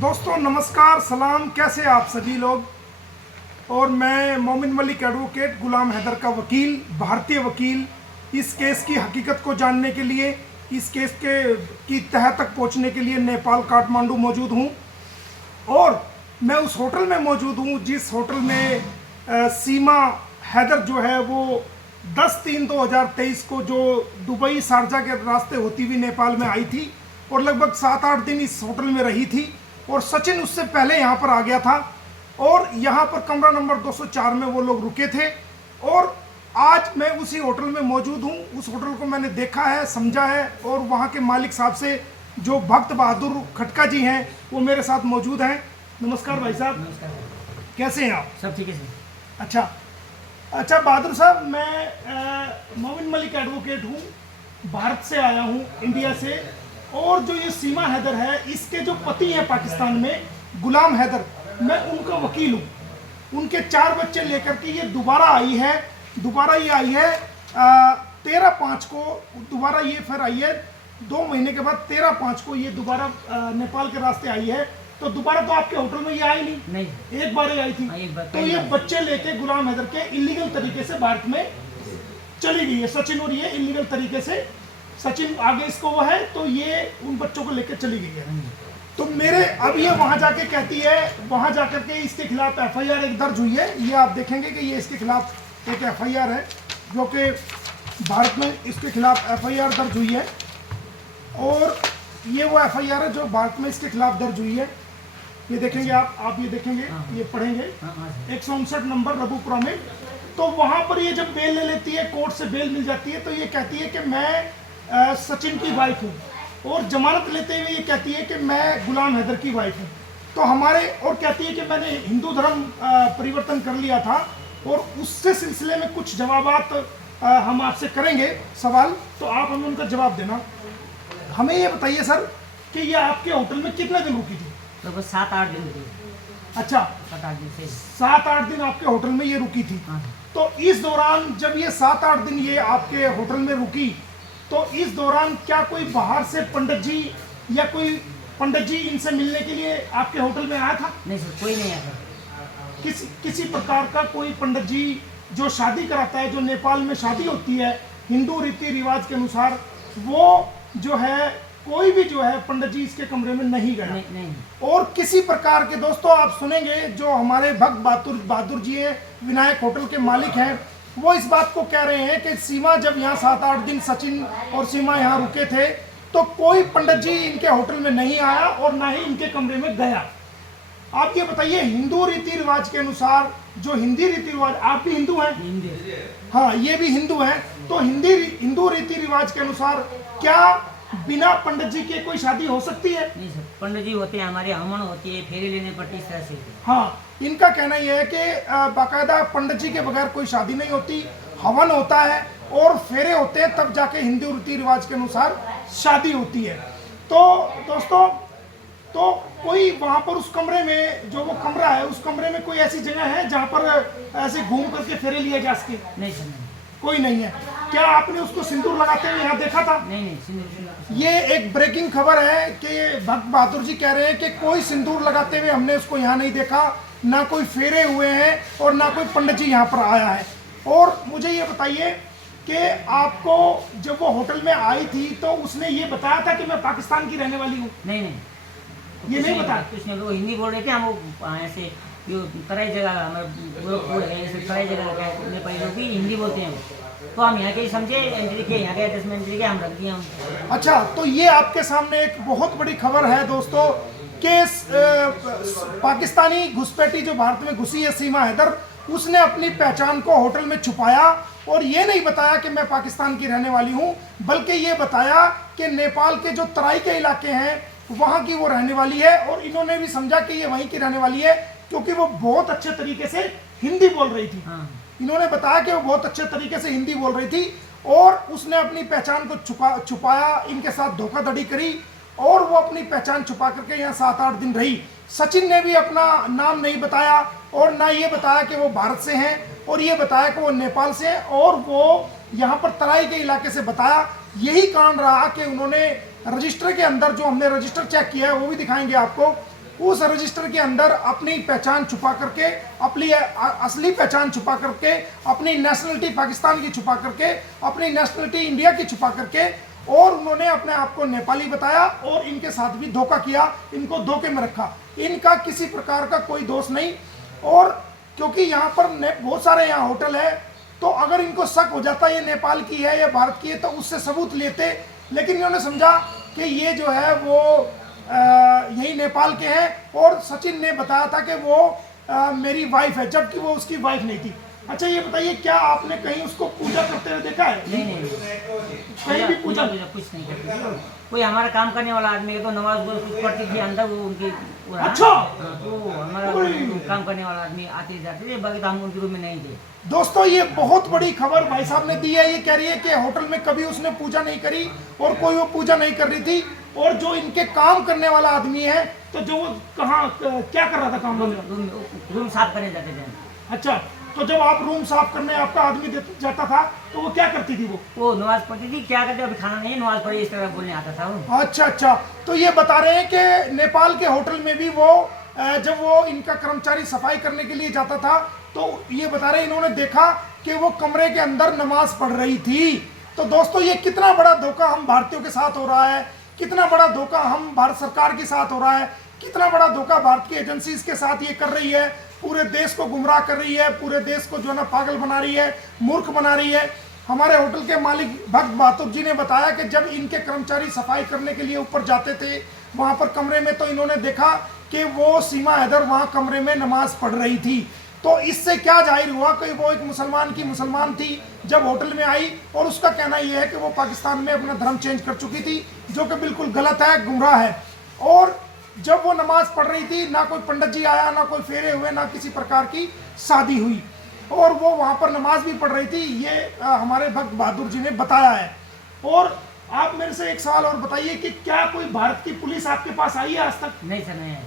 दोस्तों नमस्कार, सलाम, कैसे आप सभी लोग। और मैं मोमिन मलिक एडवोकेट, गुलाम हैदर का वकील, भारतीय वकील, इस केस की हकीकत को जानने के लिए, इस केस की तह तक पहुंचने के लिए नेपाल काठमांडू मौजूद हूं। और मैं उस होटल में मौजूद हूं जिस होटल में सीमा हैदर जो है वो 10/3/2023 को जो दुबई शारजा के रास्ते होती हुई नेपाल में आई थी और लगभग 7-8 दिन इस होटल में रही थी। और सचिन उससे पहले यहाँ पर आ गया था और यहाँ पर कमरा नंबर 204 में वो लोग रुके थे। और आज मैं उसी होटल में मौजूद हूँ। उस होटल को मैंने देखा है, समझा है, और वहाँ के मालिक साहब से जो भक्त बहादुर खटका जी हैं वो मेरे साथ मौजूद हैं। नमस्कार भाई साहब। नमस्कार। कैसे हैं आप? सब ठीक है सर। अच्छा बहादुर साहब, मैं मोमिन मलिक एडवोकेट हूँ, भारत से आया हूँ, इंडिया से। और जो ये सीमा हैदर है, इसके जो पति हैं पाकिस्तान में, गुलाम हैदर, मैं उनका वकील हूँ। उनके 4 बच्चे लेकर के ये दोबारा आई है 13/5 को, दोबारा ये फिर आई है 2 महीने के बाद 13/5 को ये दोबारा नेपाल के रास्ते आई है। तो दोबारा तो आपके होटल में ये आई नहीं, एक बार ही आई थी। तो ये बच्चे लेके गुलाम हैदर के इलीगल तरीके से भारत में चली गई है। सचिन और ये इलीगल तरीके से, सचिन आगे इसको वो है, तो ये उन बच्चों को लेकर चली गई है। तो मेरे अब ये वहाँ जाके कहती है, वहाँ जाकर के इसके खिलाफ FIR एक दर्ज हुई है। ये आप देखेंगे कि ये इसके खिलाफ एक FIR है, जो कि भारत में इसके खिलाफ FIR दर्ज हुई है। और ये वो FIR है जो भारत में इसके खिलाफ दर्ज हुई है। ये देखेंगे आप ये देखेंगे, ये पढ़ेंगे 159 नंबर रघुपुरा में। तो वहाँ पर ये जब बेल ले लेती है, कोर्ट से बेल मिल जाती है, तो ये कहती है कि मैं सचिन की वाइफ हूँ। और जमानत लेते हुए ये कहती है कि मैं गुलाम हैदर की वाइफ हूँ। तो हमारे, और कहती है कि मैंने हिंदू धर्म परिवर्तन कर लिया था। और उससे सिलसिले में कुछ जवाबात हम आपसे करेंगे, सवाल, तो आप हमें उनका जवाब देना। हमें ये बताइए सर कि ये आपके होटल में कितने दिन रुकी थी? लगभग 7-8 दिन रुकी। अच्छा, 7-8 दिन से 7-8 दिन आपके होटल में ये रुकी थी। तो इस दौरान जब ये 7-8 दिन ये आपके होटल में रुकी, तो इस दौरान क्या कोई बाहर से पंडित जी या कोई पंडित जी इनसे मिलने के लिए आपके होटल में आया था? नहीं सर, कोई नहीं आया। किसी प्रकार का कोई पंडित जी जो शादी कराता है, जो नेपाल में शादी होती है हिंदू रीति रिवाज के अनुसार, वो जो है कोई भी जो है पंडित जी इसके कमरे में नहीं गया। नहीं। और किसी प्रकार के, दोस्तों आप सुनेंगे, जो हमारे भक्त बहादुर जी हैं, विनायक होटल के मालिक हैं, वो इस बात को कह रहे हैं कि सीमा जब यहाँ 7-8 दिन सचिन और सीमा यहाँ रुके थे, तो कोई पंडित जी इनके होटल में नहीं आया और ना ही इनके कमरे में गया। आप ये बताइए, हिंदू रीति रिवाज के अनुसार, जो हिंदी रीति रिवाज, आप भी हिंदू हैं? हाँ, ये भी हिंदू हैं। तो हिंदू रीति रिवाज के अनुसार क्या बिना पंडित जी के कोई शादी हो सकती है? नहीं सर, पंडित जी होते हैं, हमारे हवन होती है, फेरे लेने पड़ती है, इस तरह से। हाँ, इनका कहना यह है कि बाकायदा पंडित जी के बगैर कोई शादी नहीं होती, हवन होता है और फेरे होते हैं, तब जाके हिंदू रीति रिवाज के अनुसार शादी होती है। तो दोस्तों, तो कोई वहाँ पर उस कमरे में, जो वो कमरा है, उस कमरे में कोई ऐसी जगह है जहाँ पर ऐसे घूम करके फेरे लिए जा सके? नहीं सर, नहीं। कोई नहीं है। क्या आपने उसको सिंदूर लगाते हुए यहाँ देखा था? नहीं, सिंदूर। ये एक ब्रेकिंग खबर है कि भक्त बहादुर जी कह रहे हैं कि कोई सिंदूर लगाते हुए हमने उसको यहाँ नहीं देखा, ना कोई फेरे हुए हैं और ना कोई पंडित जी यहाँ पर आया है। और मुझे ये बताइए कि आपको जब वो होटल में आई थी तो उसने ये बताया था कि मैं पाकिस्तान की रहने वाली हूँ? नहीं। ये नहीं बताया? उसने वो हिंदी बोल रहे थे, हम वो ऐसे तराई जगह, हमारे तराई जगह नेपाली लोग भी हिंदी बोलते हैं, तो हम यहाँ के समझे, एंट्री के यहाँ के एड्रेस में एंट्री के हम रख दिए हम। अच्छा, तो ये आपके सामने एक बहुत बड़ी खबर है दोस्तों कि पाकिस्तानी घुसपैठी जो भारत में घुसी है, सीमा हैदर, उसने अपनी पहचान को होटल में छुपाया और ये नहीं बताया कि मैं पाकिस्तान की रहने वाली हूँ, बल्कि ये बताया कि नेपाल के जो तराई के इलाके हैं वहाँ की वो रहने वाली है। और इन्होंने भी समझा कि ये वहीं की रहने वाली है क्योंकि वो बहुत अच्छे तरीके से हिंदी बोल रही थी। इन्होंने बताया कि वो बहुत अच्छे तरीके से हिंदी बोल रही थी और उसने अपनी पहचान को छुपाया, इनके साथ धोखाधड़ी करी और वो अपनी पहचान छुपा करके यहाँ 7-8 दिन रही। सचिन ने भी अपना नाम नहीं बताया और ना ये बताया कि वो भारत से हैं, और ये बताया कि वो नेपाल से हैं, और वो यहाँ पर तराई के इलाके से बताया। यही कारण रहा कि उन्होंने रजिस्टर के अंदर, जो हमने रजिस्टर चेक किया है वो भी दिखाएंगे आपको, उस रजिस्टर के अंदर अपनी पहचान छुपा करके, अपनी असली पहचान छुपा करके, अपनी नेशनलिटी पाकिस्तान की छुपा करके, अपनी नेशनलिटी इंडिया की छुपा करके, और उन्होंने अपने आप को नेपाली बताया और इनके साथ भी धोखा किया, इनको धोखे में रखा। इनका किसी प्रकार का कोई दोष नहीं। और क्योंकि यहाँ पर बहुत सारे यहाँ होटल है, तो अगर इनको शक हो जाता ये नेपाल की है या भारत की है तो उससे सबूत लेते, लेकिन इन्होंने समझा कि ये जो है वो यही नेपाल के हैं, और सचिन ने बताया था कि वो मेरी वाइफ है, जबकि वो उसकी वाइफ नहीं थी। अच्छा ये बताइए, क्या आपने कहीं उसको पूजा करते हुए देखा है? नहीं नहीं, कहीं भी पूजा? कुछ नहीं करती। कोई हमारा काम करने वाला आदमी है तो नमाज कुछ पढ़ती थी अंदर, वो उनकी अच्छा, तो हमारा काम करने वाला आदमी आते जाते थे, बाकी तो हम उनके रूम में नहीं थे। दोस्तों ये बहुत बड़ी खबर भाई साहब ने दी है। ये कह रही है कि होटल में कभी उसने पूजा नहीं करी और कोई वो पूजा नहीं कर रही थी। और जो इनके काम करने वाला आदमी है, तो जो वो कहाँ क्या कर रहा था काम? रूम साफ करने जाते थे। अच्छा, तो जब आप रूम साफ करने आपका आदमी जाता था तो वो क्या करती थी? वो नमाज पढ़ती थी। क्या करते, अभी खाना नहीं, नमाज पढ़ी, इस तरह बोलने आता था वो। अच्छा अच्छा, तो ये बता रहे हैं कि नेपाल के होटल में भी वो जब वो इनका कर्मचारी सफाई करने के लिए जाता था, तो ये बता रहे हैं इन्होंने देखा कि वो कमरे के अंदर नमाज पढ़ रही थी। तो दोस्तों ये कितना बड़ा धोखा हम भारतीयों के साथ हो रहा है, कितना बड़ा धोखा हम भारत सरकार के साथ हो रहा है, कितना बड़ा धोखा भारत की एजेंसीज के साथ ये कर रही है। पूरे देश को गुमराह कर रही है, पूरे देश को जो है ना पागल बना रही है, मूर्ख बना रही है। हमारे होटल के मालिक भक्त बहादुर जी ने बताया कि जब इनके कर्मचारी सफाई करने के लिए ऊपर जाते थे वहां पर कमरे में, तो इन्होंने देखा कि वो सीमा हैदर वहां कमरे में नमाज पढ़ रही थी। तो इससे क्या जाहिर हुआ कि वो एक मुसलमान थी जब होटल में आई, और उसका कहना यह है कि वो पाकिस्तान में अपना धर्म चेंज कर चुकी थी, जो कि बिल्कुल गलत है, गुमराह है। और जब वो नमाज पढ़ रही थी, ना कोई पंडित जी आया, ना कोई फेरे हुए, ना किसी प्रकार की शादी हुई, और वो वहां पर नमाज भी पढ़ रही थी। ये हमारे भक्त बहादुर जी ने बताया है। और आप मेरे से एक सवाल और बताइए कि क्या कोई भारत की पुलिस आपके पास आई है आज तक? नहीं सर, नहीं है।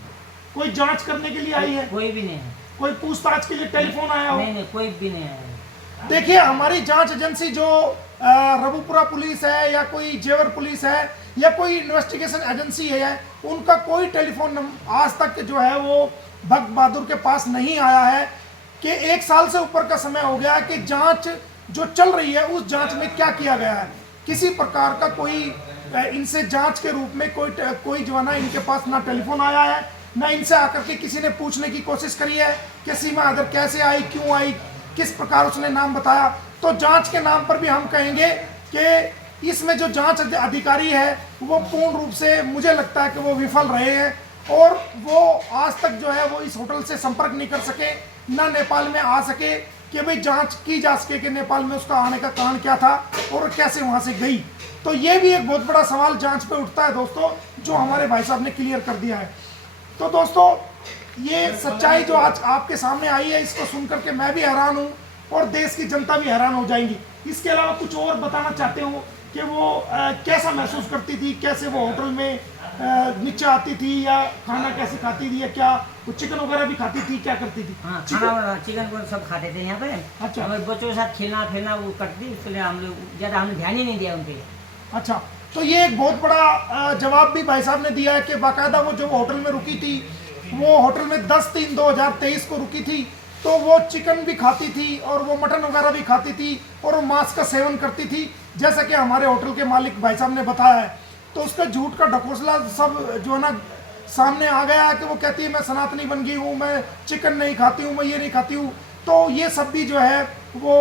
कोई जांच करने के लिए आई है? कोई भी नहीं है। कोई पूछताछ के लिए टेलीफोन आया हो? नहीं, कोई भी नहीं आया। देखिए, हमारी जांच एजेंसी जो रबुपुरा पुलिस है या कोई जेवर पुलिस है या कोई इन्वेस्टिगेशन एजेंसी है, उनका कोई टेलीफोन आज तक जो है वो भक्त बहादुर के पास नहीं आया है कि 1 साल से ऊपर का समय हो गया कि जांच जो चल रही है उस जांच में क्या किया गया है। किसी प्रकार का कोई इनसे जांच के रूप में कोई जो है ना इनके पास ना टेलीफोन आया है, ना इनसे आकर के किसी ने पूछने की कोशिश करी है कि सीमा हैदर कैसे आई, क्यों आई, किस प्रकार उसने नाम बताया। तो जांच के नाम पर भी हम कहेंगे कि इसमें जो जांच अधिकारी है वो पूर्ण रूप से मुझे लगता है कि वो विफल रहे हैं, और वो आज तक जो है वो इस होटल से संपर्क नहीं कर सके, ना नेपाल में आ सके कि भाई जांच की जा सके कि नेपाल में उसका आने का कारण क्या था और कैसे वहां से गई। तो ये भी एक बहुत बड़ा सवाल जांच पे उठता है दोस्तों, जो हमारे भाई साहब ने क्लियर कर दिया है। तो दोस्तों ये सच्चाई जो आज आपके सामने आई है, इसको सुनकर के मैं भी हैरान हूँ और देश की जनता भी हैरान हो जाएंगी। इसके अलावा कुछ और बताना चाहते हो कि वो कैसा महसूस करती थी, कैसे वो होटल में नीचे आती थी, या खाना कैसे खाती थी, या क्या वो चिकन वगैरह भी खाती थी, क्या करती थी? हाँ, खाना चिकन को सब खाते थे यहाँ पे। अच्छा, हमारे बच्चों के साथ खेलना फिरना वो करती थी, इसलिए हम लोग ज़्यादा हमने ध्यान ही नहीं दिया उनके। अच्छा, तो ये एक बहुत बड़ा जवाब भी भाई साहब ने दिया है कि बाकायदा वो जो होटल में रुकी थी, वो होटल में 10/3/2023 को रुकी थी, तो वो चिकन भी खाती थी और वो मटन वगैरह भी खाती थी और वो मांस का सेवन करती थी, जैसा कि हमारे होटल के मालिक भाई साहब ने बताया है। तो उसका झूठ का ढकोसला सब जो है ना सामने आ गया है कि वो कहती है मैं सनातनी बन गई हूँ, मैं चिकन नहीं खाती हूँ, मैं ये नहीं खाती हूँ। तो ये सब भी जो है वो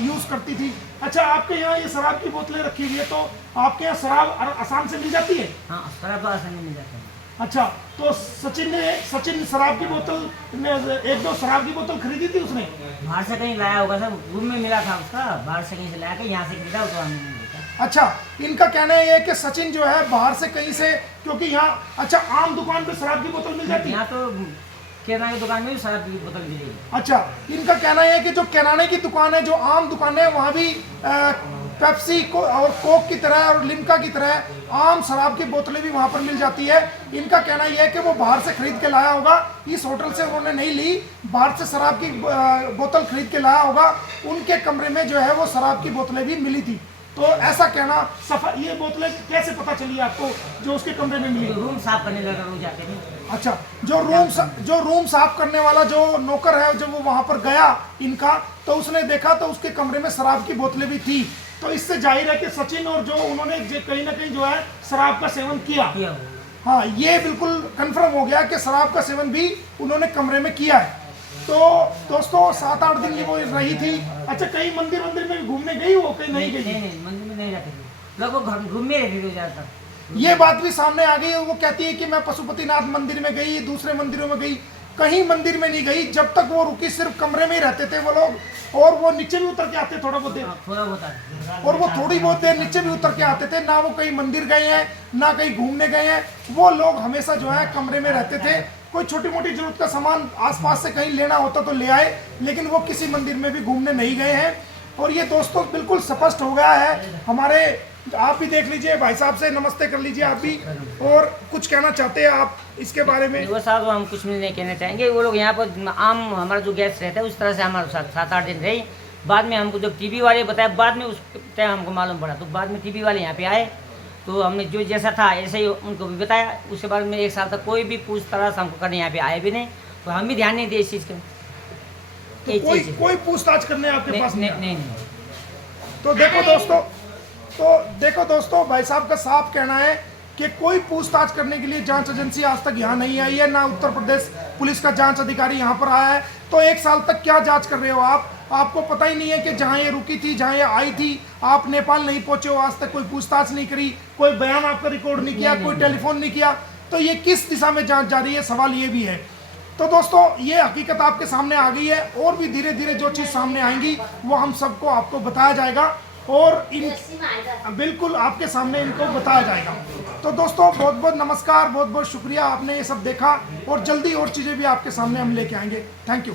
यूज़ करती थी। अच्छा, आपके यहाँ ये शराब की बोतलें रखी हुई है, तो आपके यहाँ शराब आसाम से मिल जाती है? हाँ, शराब तो आसाम में मिल जाती है। अच्छा, तो सचिन शराब की बोतल 1-2 शराब की बोतल खरीदी थी उसने? बाहर से कहीं लाया होगा सर, रूम में मिला था उसका, बाहर से कहीं से लाया के यहाँ से खरीदा, तो हमने नहीं देखा। अच्छा, इनका कहना है कि सचिन जो है बाहर से कहीं से, क्योंकि यहाँ अच्छा आम दुकान पे शराब की बोतल मिल जाती है, यहाँ तो किराना की दुकान में भी शराब की बोतल मिलेगी। अच्छा, इनका कहना है कि जो किराने की दुकान है, जो आम दुकान है, वहाँ भी पेप्सी को और कोक की तरह और लिम्का की तरह आम शराब की बोतलें भी वहाँ पर मिल जाती है। इनका कहना यह है कि वो बाहर से खरीद के लाया होगा, इस होटल से उन्होंने नहीं ली, बाहर से शराब की बोतल खरीद के लाया होगा। उनके कमरे में जो है वो शराब की बोतलें भी मिली थी। तो ऐसा कहना सफा ये बोतलें कैसे पता चली आपको जो उसके कमरे में मिली? रूम साफ करने लगा रोज जाते थे। अच्छा, जो रूम साफ करने वाला जो नौकर है जब वो वहां पर गया इनका, तो उसने देखा तो उसके कमरे में शराब की बोतलें भी थी। तो इससे जाहिर है कि सचिन और जो उन्होंने कहीं ना कहीं जो है शराब का सेवन किया। हाँ, ये बिल्कुल कंफर्म हो गया कि शराब का सेवन भी उन्होंने कमरे में किया है। तो दोस्तों 7-8 दिन ये वो रही थी। अच्छा, कहीं मंदिर में घूमने गई वो, कहीं नहीं गई? नहीं, मंदिर में नहीं जाते थे लोग, वो घूम में रहते थे ज्यादातर। ये बात भी सामने आ गई। वो कहती है कि मैं पशुपतिनाथ मंदिर में गई, दूसरे मंदिरों में गई, कहीं मंदिर में नहीं गई। जब तक वो रुकी सिर्फ कमरे में ही रहते थे वो लोग, और वो नीचे भी उतर के आते थोड़ा बहुत देर, और वो थोड़ी बहुत देर नीचे भी उतर के आते थे। ना वो कहीं मंदिर गए हैं, ना कहीं घूमने गए हैं। वो लोग हमेशा जो है कमरे में रहते थे। कोई छोटी मोटी जरूरत का सामान आसपास से कहीं लेना होता तो ले आए, लेकिन वो किसी मंदिर में भी घूमने नहीं गए हैं। और ये दोस्तों बिल्कुल स्पष्ट हो गया है हमारे। आप भी देख लीजिए, भाई साहब से नमस्ते कर लीजिए आप भी, और कुछ कहना चाहते हैं आप इसके बारे में? वो साहब हम कुछ नहीं कहना चाहेंगे। वो लोग यहाँ पर आम हमारा जो गेस्ट रहता है उस तरह से हमारे साथ 7-8 दिन रही। बाद में हमको जब टीवी वाले बताया, बाद में उस टाइम हमको मालूम पड़ा, तो बाद में टीवी वाले यहाँ पे आए तो हमने जो जैसा था ऐसे ही उनको भी बताया। उसके बाद में 1 साल तक कोई भी पूछताछ हमको करने यहाँ पे आए भी नहीं, तो हम भी ध्यान नहीं दिए इस चीज़ के। तो कोई पूछताछ करने आपके पास नहीं। तो देखो दोस्तों, भाई साहब का साफ कहना है कि कोई पूछताछ करने के लिए जांच एजेंसी आज तक यहाँ नहीं आई है, ना उत्तर प्रदेश पुलिस का जांच अधिकारी यहाँ पर आया है। तो 1 साल तक क्या जांच कर रहे हो आप? आपको पता ही नहीं है कि जहाँ ये रुकी थी, जहाँ ये आई थी, आप नेपाल नहीं पहुंचे हो, आज तक कोई पूछताछ नहीं करी, कोई बयान आपका रिकॉर्ड नहीं किया, कोई टेलीफोन नहीं किया। तो ये किस दिशा में जांच जारी है, सवाल ये भी है। तो दोस्तों ये हकीकत आपके सामने आ गई है, और भी धीरे धीरे जो चीज़ सामने आएंगी वो हम सबको आपको बताया जाएगा, और इन बिल्कुल आपके सामने इनको बताया जाएगा। तो दोस्तों बहुत बहुत नमस्कार, बहुत बहुत शुक्रिया, आपने ये सब देखा, और जल्दी और चीज़ें भी आपके सामने हम लेके आएंगे। Thank you.